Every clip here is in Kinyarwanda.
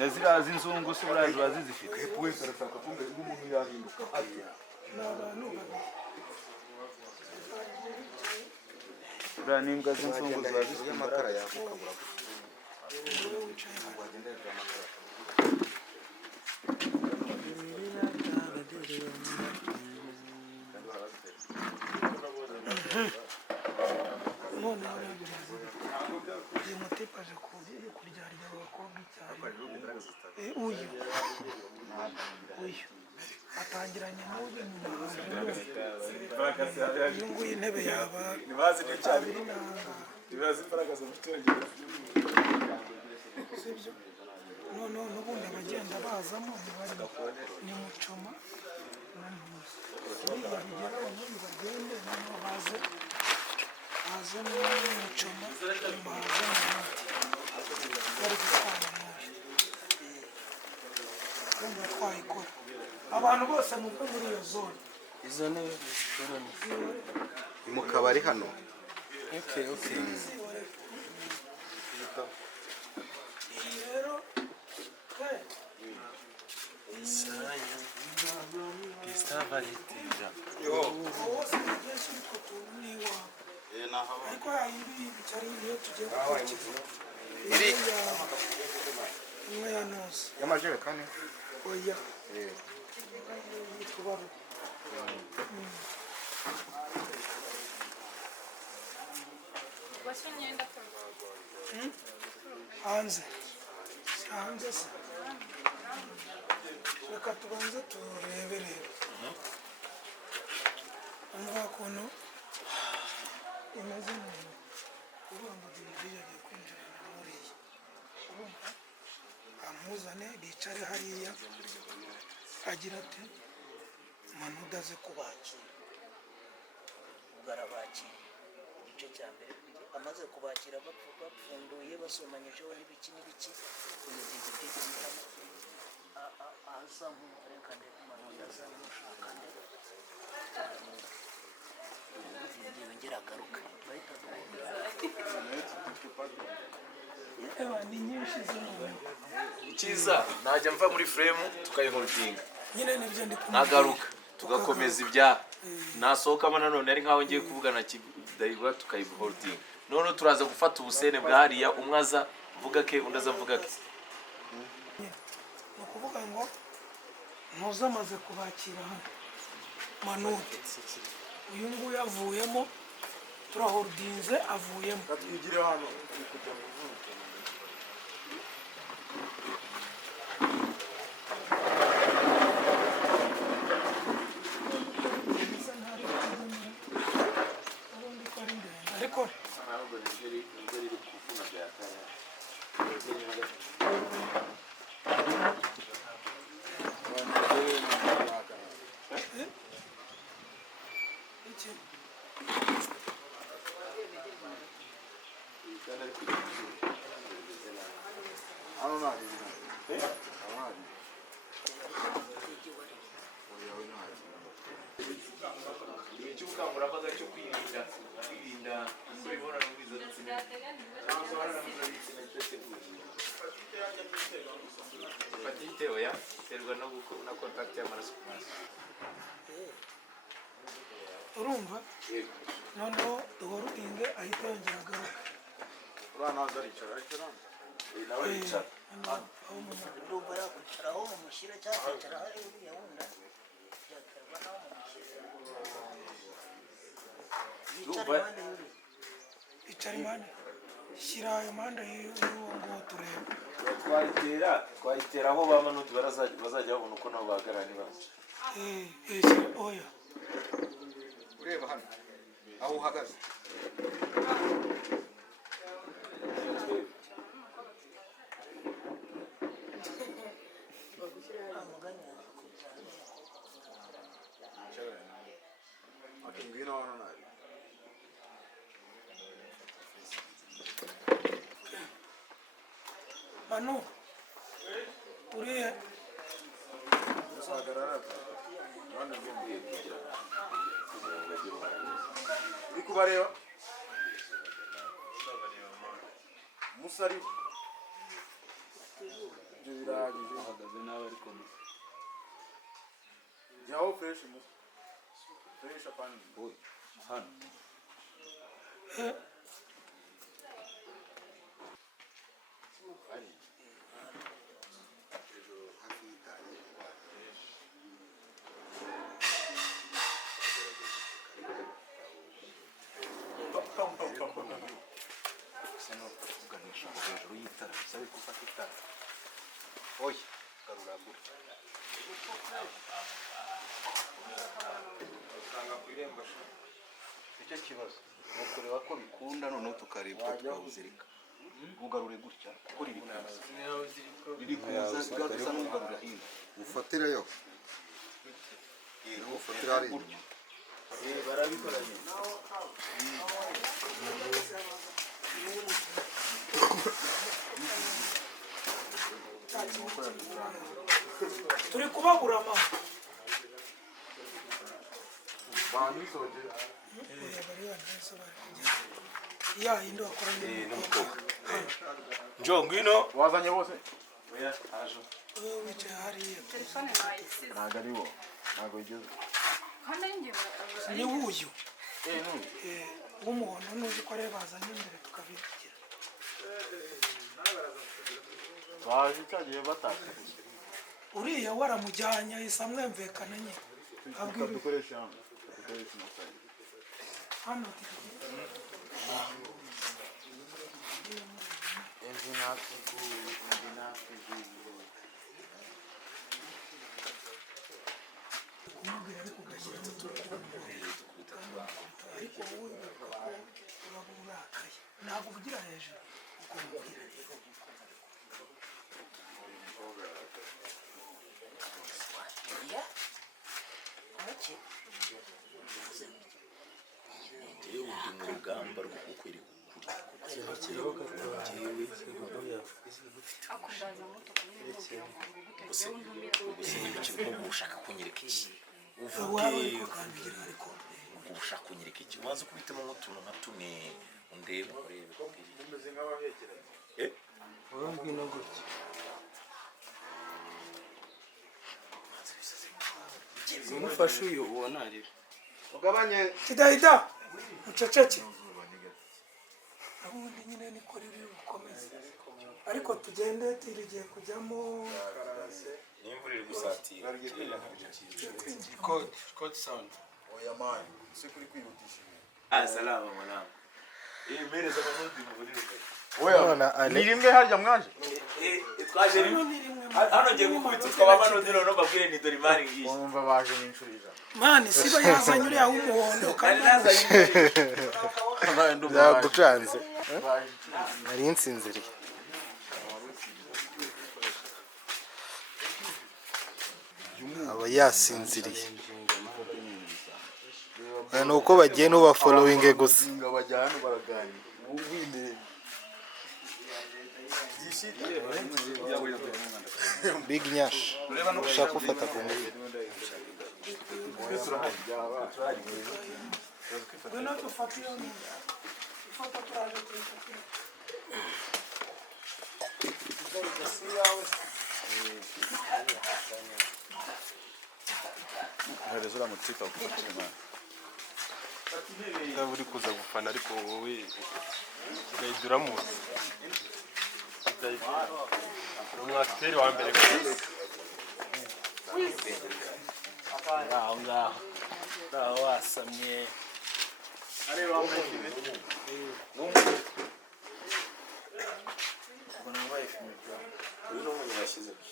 Nezira zinzungu se buraje bazizifite. Wese arashaka kumbe umuntu yahinduka ati n'abantu Bra nimbwa zinzungu zazifite amakara yavuka bura. none uyu mutipaje kuryarya abakobwa cyane uyu atangiranye n'uyu uyu nguyu intebe yaba Nibazi n'icyabi. Nibazi imbaraga zo mutongera. sibyo none n'ubundi abagenda bazamo ni mucoma buriya bigeraho muri bagende noneho baze n'umucoma nyuma haze n'umuti bari gusana n'uyu wenda twayikora abantu bose muve muri iyo zone izo ntebe Ni mu kabari hano. okay iyi rero wose mugenzi utwo tuntu ni iwawe ariko yayindi bitari niyo tugiye gukurikiza imwe ya nose Y'amajerekani. oya tubaru hanze se reka tubanze turebe rero umva ukuntu imeze neza uvuga ngo dirigiye yagiye kwinjirana muriya urumva amuzane bicare hariya agira ati manu udaze kubakira ubwo arabakira igice cya mbere amaze kubakira bapfunduye basomanyijeho n'ibiki umudizi by'igitamo aza nk'umureka ndetse umuntu aza nk'ushaka ndetse yongera agaruka bahita ni nyinshi z'umuntu Cyiza najya mva muri frame tukayiholdinga. nyine nibyo ndi Nagaruka tugakomeza ibya nasohokamo nanone ari nkaho ngiye kuvugana kidahigwa tukayiholdinga. None turaza gufata ubusene bwa hariya umwaza vuga ke undaza vuga ke. ni ukuvuga ngo ntuzamaze kubakira hano manute uyu nguyu avuyemo turaholdinze avuyemo Twigire hano kujya mu ariko Cy'ubukangurambaga cyo kwirinda imibonano mpuzabitsina cyangwa hepatite oya iterwa na contact y'amaraso ku maraso. urumva noneho duholdinge ahita yongera agaruka Urana azaricara ariko nawe yicara ndumva yakwicaraho mumushyira cyangwa akicara hariya uriya wunda byaterwa n'aho mumushyira yicara impande y'uriya icara impande shyira ayo mpande y'uwo nguwo turebe twayitera aho ba manuti bazajya babona uko nabo bahagarara ntibaza. oya ureba hano aho uhagaze. Ngwino hano nabi. manu uriye Uri kubareba? Musari ibyo birahagije ahagaze nawe ariko jyaho fresh mu fresh apana boy hano icyo kibazo ni ukureba ko bikunda noneho tukareba uko twawuzirika ugarure gutya kuko riri kuza bisa n'ugarura hino ufatireyo ufatira ari barabikoranye turi kubagura ama ya yindi wakora n'umukobwa njo ngwino wazanye bose wewe wicaye hariya ntabwo ari bo ntabwo igeze ni wuyu w'umuhondo nuzi ko rero bazanye imbere tukabigira baje cyagiye bataka uriya waramujyanye ahise amwemvekana nyine abwira dukoresha amasayi hano kumubwira ariko ugashyiramo ariko wowe uraba urakaye ntabwo uvugira hejuru uko mubwira rero njyewe ndi mu rugamba rwo kukwereka ukuri ushaka kunyereka iki uvuge ushaka kunyereka iki umaze kubitamo nk'utuntu nka tune undebe umufashe uyu ubona ari ugabanye kidahita muceceke ubundi nyine niko riri bukomeze ariko tugende tirigiye kujyamo n'imvura iri gusatira code sound oya mani si kuri kwihutisha salama mwanangu mpereza amanodi mu buriro ni rimwe harya mwaje twaje hano ngiye gukubita twaba amanodi noneho mbabwire ni dore imari ngiyi wumva baje n'inshuro ijana mani siba yazanye uriya w'umuhondo kandi nazanye byagucanze nari nsinziriye aba yasinziriye ni uko bagiye n'ubafolowinge gusa bajyana baraganira big nyash ushaka ufata ku mubiri ngwino dufate iyo ifoto turaje kuyifatira hereza uramutsika gufatira imana niba uri kuza gufana ariko wowe ugahita uramuzi ni umwakiteri wa mbere aho ngaho ngaho wasamye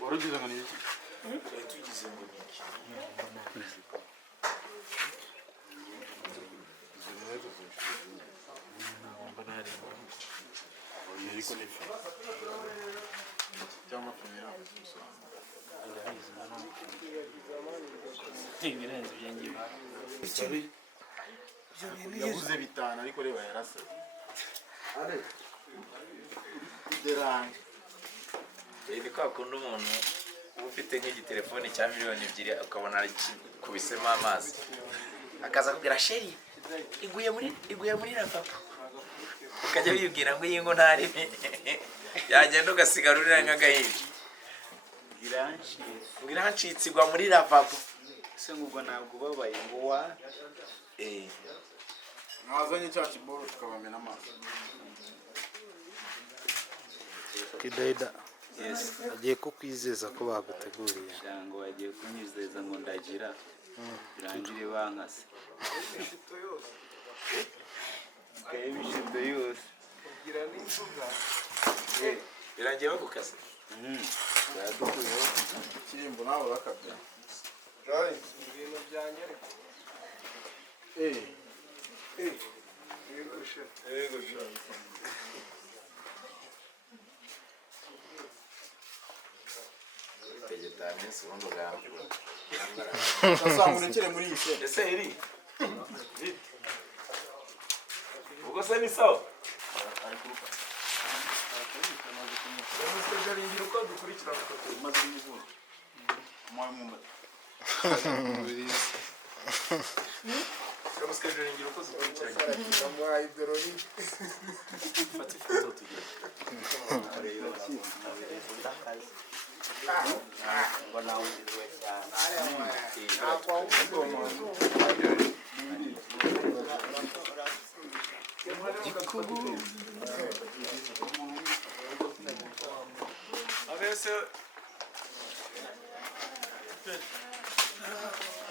wari ugize ngo ni iki ibirenze ibyangibi yabuze bitanu ariko reba yarasa ni kwa kundi umuntu uba ufite nk'igitelefone cya miliyoni 2 ukabona kubisemo amazi akaza kubwira sheri iguye muri rapapa ukajya wibwira ngo iyi ngo ntari yagenda ugasigara urira nk'agahinja ngo irancitse igwa muri lavabo. Se ngubwo ntabwo ubabaye ngo wa mwazanye cya kiboro tukabamena amazi. Kidaida agiye kukwizeza ko baguteguriye. Cyangwa wagiye kunyizeza ngo ndagira birangire bankase. Ibishito yose kugira n'inzuga birangiye bagukaze. baradukuyeho Kirimbo nawe bakabya. ibintu byanjye ariko Tegeta minsi ubundi ugambura. Nasanga urekere muri iyi se. Ese iri ubwo se ni sawa. Umusejeringira uko dukurikirana maze n'imvura mwaye mu mata. umusejeringira uko dukurikirana. Namuhaye idoroni. Fata ifoto tugira.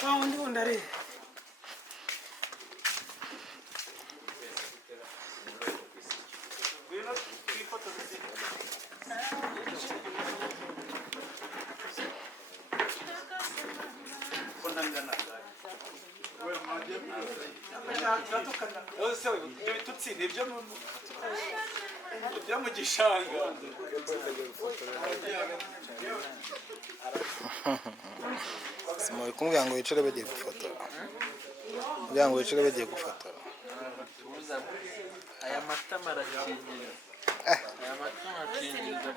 Paundi undari. Ibyo mu gishanga Simuri kumbwira ngo wicare bagiye gufotora. Kumbwira ngo wicare bagiye gufotora. Aya matama arakingiza. Aya matama akingiza.